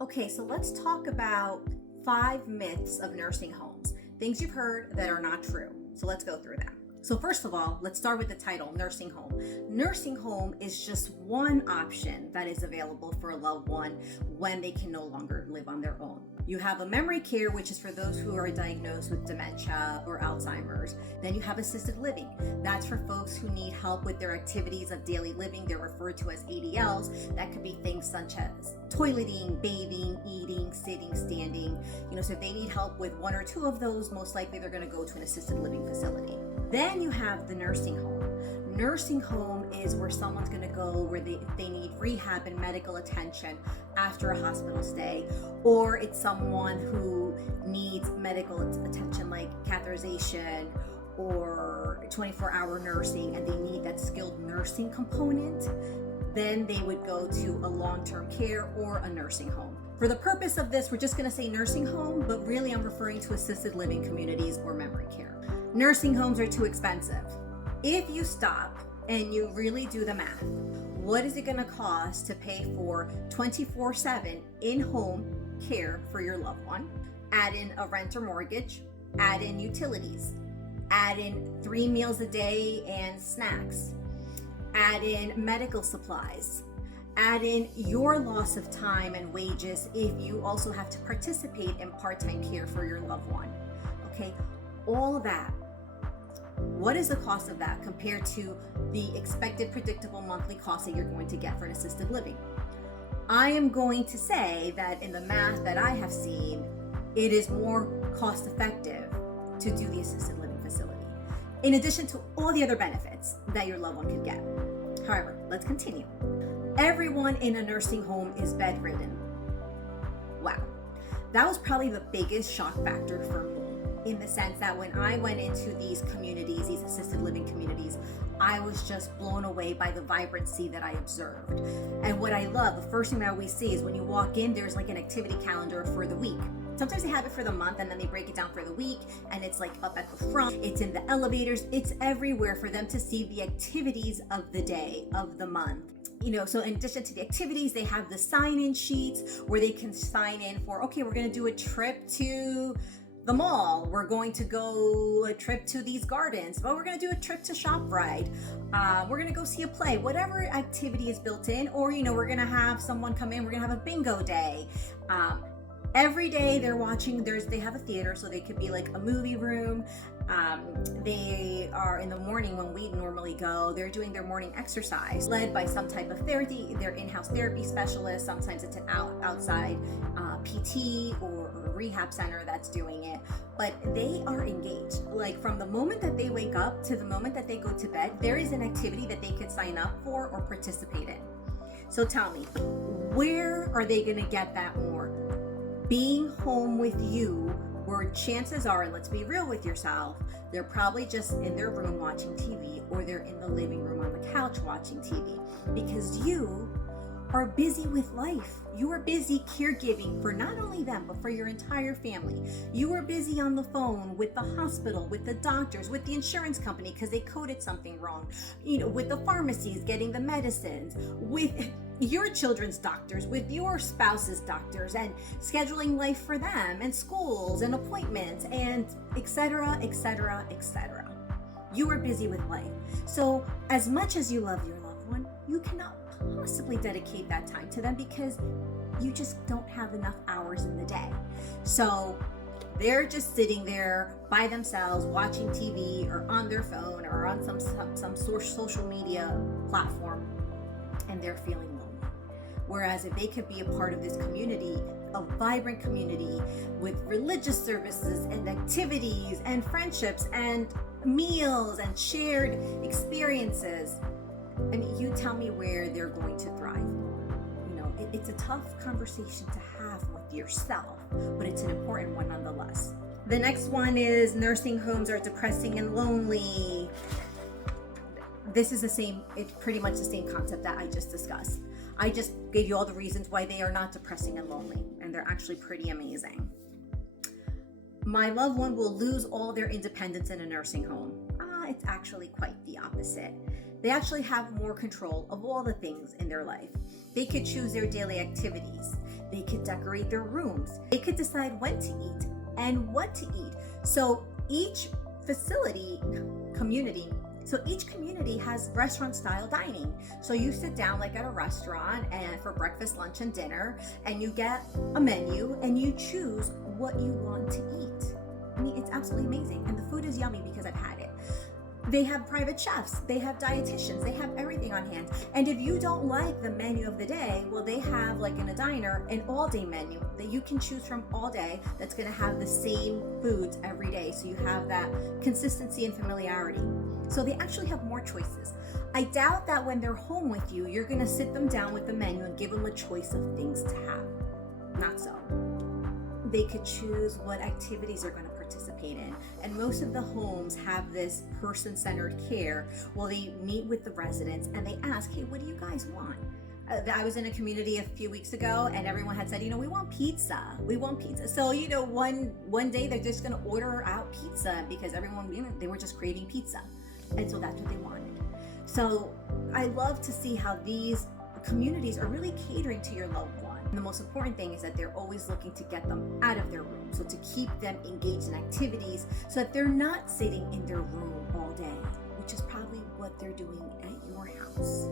Okay, so let's talk about 5 myths of nursing homes, things you've heard that are not true. So let's go through them. So, first of all, let's start with the title nursing home. Nursing home is just one option that is available for a loved one when they can no longer live on their own. You have a memory care, which is for those who are diagnosed with dementia or Alzheimer's. Then you have assisted living. That's for folks who need help with their activities of daily living. They're referred to as ADLs. That could be things such as toileting, bathing, eating, sitting, standing. So if they need help with one or two of those, most likely they're going to go to an assisted living facility. Then you have the nursing home. Nursing home is where someone's going to go where they need rehab and medical attention after a hospital stay, or it's someone who needs medical attention like catheterization or 24-hour nursing, and they need that skilled nursing component. Then they would go to a long-term care or a nursing home. For the purpose of this, we're just going to say nursing home, but really I'm referring to assisted living communities or memory care. Nursing homes are too expensive. If you stop and you really do the math, what is it going to cost to pay for 24/7 in-home care for your loved one? Add in a rent or mortgage, add in utilities, add in 3 meals a day and snacks, add in medical supplies, add in your loss of time and wages if you also have to participate in part-time care for your loved one. Okay, all of that. What is the cost of that compared to the expected predictable monthly cost that you're going to get for an assisted living? I am going to say that in the math that I have seen, it is more cost effective to do the assisted living facility, in addition to all the other benefits that your loved one could get. However, let's continue. Everyone in a nursing home is bedridden. Wow. That was probably the biggest shock factor for me, in the sense that when I went into these communities, these assisted living communities, I was just blown away by the vibrancy that I observed. And what I love, the first thing that we see is when you walk in, there's like an activity calendar for the week. Sometimes they have it for the month and then they break it down for the week, and it's like up at the front, it's in the elevators, it's everywhere for them to see the activities of the day, of the month. So in addition to the activities, they have the sign-in sheets where they can sign in for, okay, we're going to do a trip to the mall, we're going to go a trip to these gardens, but we're going to do a trip to ShopRite, we're going to go see a play, whatever activity is built in, or we're going to have someone come in, we're going to have a bingo day. Every day they're watching, they have a theater, so they could be like a movie room. They are in the morning when we normally go, they're doing their morning exercise led by some type of therapy, their in-house therapy specialist. Sometimes it's an outside PT or rehab center that's doing it, but they are engaged. Like from the moment that they wake up to the moment that they go to bed, there is an activity that they could sign up for or participate in. So tell me, where are they going to get that more? Being home with you, where chances are, and let's be real with yourself, they're probably just in their room watching TV, or they're in the living room on the couch watching TV, because you are busy with life. You are busy caregiving for not only them, but for your entire family. You are busy on the phone with the hospital, with the doctors, with the insurance company because they coded something wrong, with the pharmacies getting the medicines, with your children's doctors, with your spouse's doctors, and scheduling life for them, and schools and appointments, and etc., etc., etc. You are busy with life. So as much as you love your loved one, you cannot possibly dedicate that time to them because you just don't have enough hours in the day. So they're just sitting there by themselves watching TV or on their phone or on some social media platform, and they're feeling lonely. Whereas if they could be a part of this community, a vibrant community with religious services and activities and friendships and meals and shared experiences, I mean, you tell me where they're going to thrive. It's a tough conversation to have with yourself, but it's an important one nonetheless. The next one is nursing homes are depressing and lonely. This is it's pretty much the same concept that I just discussed. I just gave you all the reasons why they are not depressing and lonely, and they're actually pretty amazing. My loved one will lose all their independence in a nursing home. It's actually quite the opposite. They actually have more control of all the things in their life. They could choose their daily activities. They could decorate their rooms. They could decide when to eat and what to eat. So each community has restaurant style dining. So you sit down like at a restaurant and for breakfast, lunch, and dinner, and you get a menu and you choose what you want to eat. I mean, it's absolutely amazing. And the food is yummy because I've had it. They have private chefs, they have dietitians, they have everything on hand. And if you don't like the menu of the day, well, they have, like in a diner, an all-day menu that you can choose from all day that's gonna have the same foods every day. So you have that consistency and familiarity. So they actually have more choices. I doubt that when they're home with you, you're gonna sit them down with the menu and give them a choice of things to have. Not so. They could choose what activities they're going to participate in. And most of the homes have this person-centered care. Well, they meet with the residents and they ask, hey, what do you guys want? I was in a community a few weeks ago and everyone had said, we want pizza. We want pizza. So, one day they're just going to order out pizza because everyone, they were just craving pizza. And so that's what they wanted. So I love to see how these communities are really catering to your loved one. And the most important thing is that they're always looking to get them out of their room. So to keep them engaged in activities so that they're not sitting in their room all day, which is probably what they're doing at your house.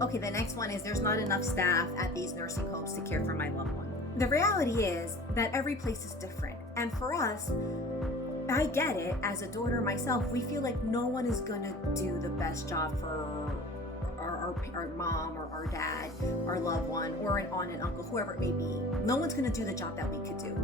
Okay, the next one is there's not enough staff at these nursing homes to care for my loved one. The reality is that every place is different. And for us, I get it, as a daughter myself, we feel like no one is gonna do the best job for our mom or our dad, our loved one, or an aunt and uncle, whoever it may be. No one's going to do the job that we could do.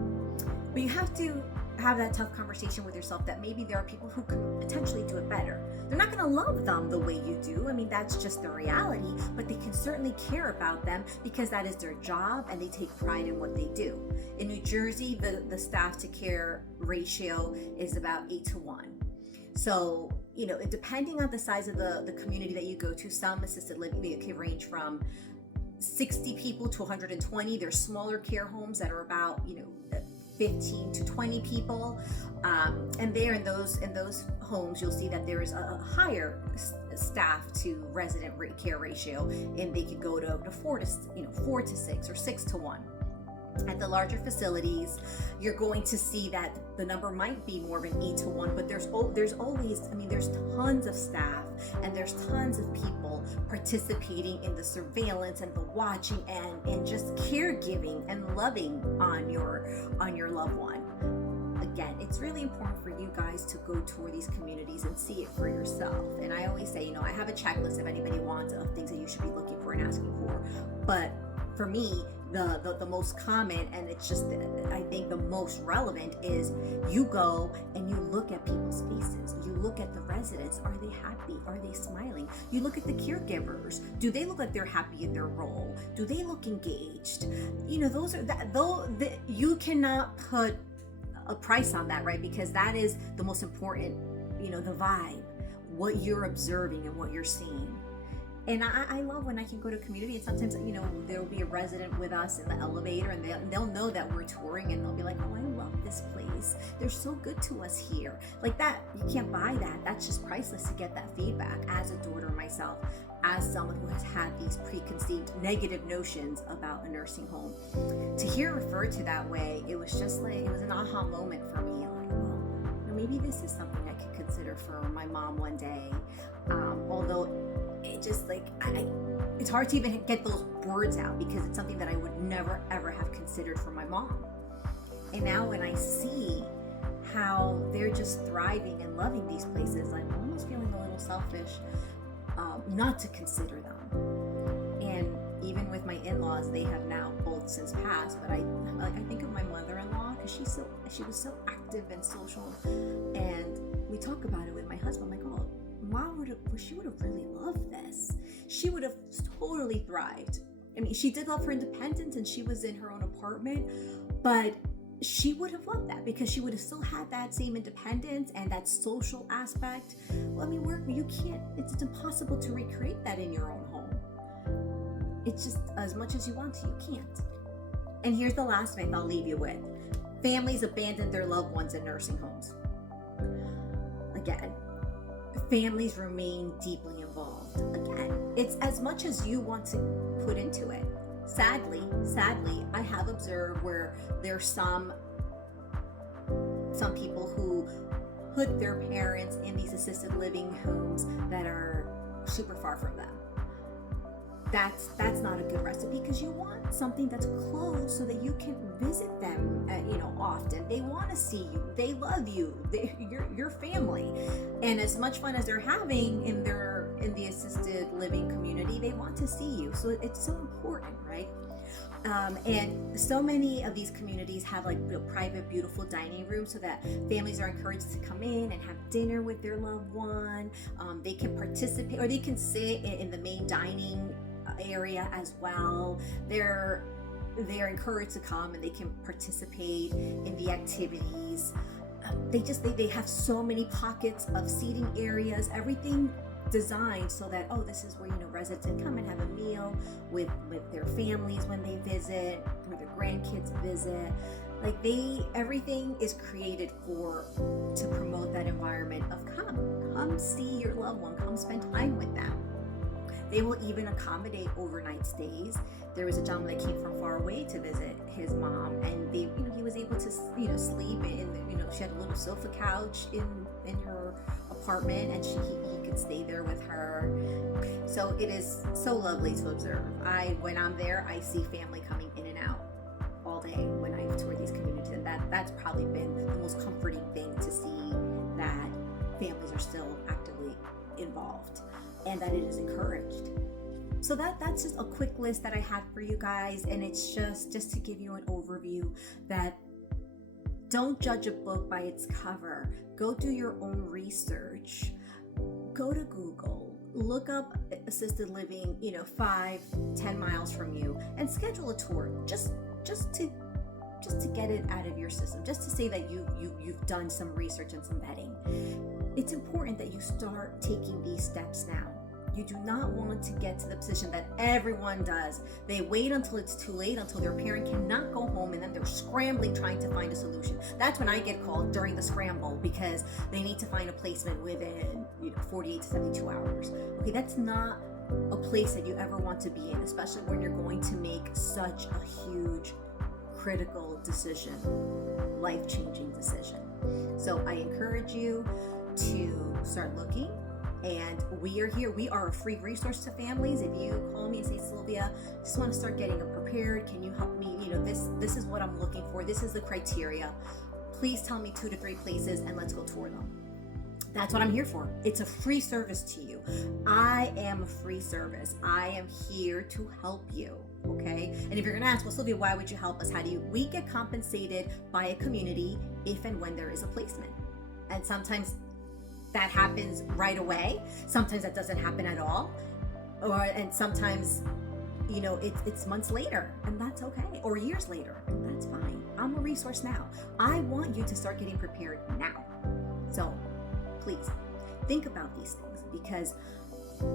But you have to have that tough conversation with yourself that maybe there are people who could potentially do it better. They're not going to love them the way you do. I mean, that's just the reality, but they can certainly care about them because that is their job and they take pride in what they do. In New Jersey, the staff to care ratio is about 8-1. So, depending on the size of the community that you go to, some assisted living, they can range from 60 people to 120. There's smaller care homes that are about, 15 to 20 people. And there in those homes, you'll see that there is a higher staff to resident care ratio, and they could go to 4 to 6 or 6-1. At the larger facilities, you're going to see that the number might be more of an 8-1, but there's always, there's tons of staff and there's tons of people participating in the surveillance and the watching and just caregiving and loving on your loved one. Again, it's really important for you guys to go tour these communities and see it for yourself. And I always say, I have a checklist if anybody wants of things that you should be looking for and asking for. But for me, the most common, and it's just, I think the most relevant, is you go and you look at people's faces. You look at the residents. Are they happy? Are they smiling? You look at the caregivers. Do they look like they're happy in their role? Do they look engaged? Those are you cannot put a price on that, right? Because that is the most important, the vibe, what you're observing and what you're seeing. And I love when I can go to community, and sometimes, there will be a resident with us in the elevator and they'll know that we're touring and they'll be like, oh, I love this place. They're so good to us here. Like that, you can't buy that. That's just priceless to get that feedback as a daughter myself, as someone who has had these preconceived negative notions about a nursing home. To hear referred to that way, it was just like, it was an aha moment for me. Like, well, maybe this is something I could consider for my mom one day. Although it just it's hard to even get those words out because it's something that I would never ever have considered for my mom. And now when I see how they're just thriving and loving these places, I'm almost feeling a little selfish not to consider them. And even with my in-laws, they have now both since passed, but I think of my mother-in-law because she was so active and social, and we talk about it with my husband. I'm like, oh, she would have really loved this. She would have totally thrived. She did love her independence and she was in her own apartment, but she would have loved that because she would have still had that same independence and that social aspect. Well, it's impossible to recreate that in your own home. It's just, as much as you want to, you can't. And here's the last myth I'll leave you with. Families abandon their loved ones in nursing homes. Again, families remain deeply involved. Again, it's as much as you want to put into it. sadly, I have observed where there's some people who put their parents in these assisted living homes that are super far from them. That's not a good recipe, because you want something that's close so that you can visit them often. They want to see you, they love you, your family, and as much fun as they're having in the assisted living community, they want to see you. So it's so important, right? And so many of these communities have like private, beautiful dining rooms so that families are encouraged to come in and have dinner with their loved one. They can participate, or they can sit in the main dining area as well. They're encouraged to come and they can participate in the activities. They have so many pockets of seating areas, everything designed so that, this is where residents can come and have a meal with their families when they visit, or their grandkids visit. Like everything is created to promote that environment of come see your loved one, come spend time with them. They will even accommodate overnight stays. There was a gentleman that came from far away to visit his mom, and he was able to sleep in she had a little sofa couch in her apartment, and he could stay there with her. So it is so lovely to observe. When I'm there, I see family coming in and out all day when I tour these communities, and that's probably been the most comforting thing, to see that families are still actively involved and that it is encouraged. So that's just a quick list that I had for you guys, and it's just to give you an overview that don't judge a book by its cover. Go do your own research. Go to Google, look up assisted living, 5-10 miles from you, and schedule a tour just to get it out of your system, just to say that you've done some research and some vetting. It's important that you start taking these steps now. You do not want to get to the position that everyone does. They wait until it's too late, until their parent cannot go home, and then they're scrambling trying to find a solution. That's when I get called, during the scramble, because they need to find a placement within 48 to 72 hours. Okay, that's not a place that you ever want to be in, especially when you're going to make such a huge, critical decision, life-changing decision. So I encourage you to start looking. And we are here. We are a free resource to families. If you call me and say, Sylvia, just want to start getting prepared, can you help me? This is what I'm looking for. This is the criteria. Please tell me 2 to 3 places and let's go tour them. That's what I'm here for. It's a free service to you. I am a free service. I am here to help you. Okay. And if you're going to ask, well, Sylvia, why would you help us? We get compensated by a community if and when there is a placement. And sometimes that happens right away. Sometimes that doesn't happen at all. And sometimes, it's months later, and that's okay. Or years later, and that's fine. I'm a resource now. I want you to start getting prepared now. So please think about these things, because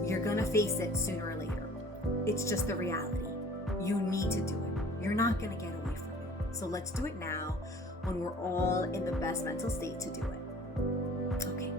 you're going to face it sooner or later. It's just the reality. You need to do it. You're not going to get away from it. So let's do it now, when we're all in the best mental state to do it. Okay.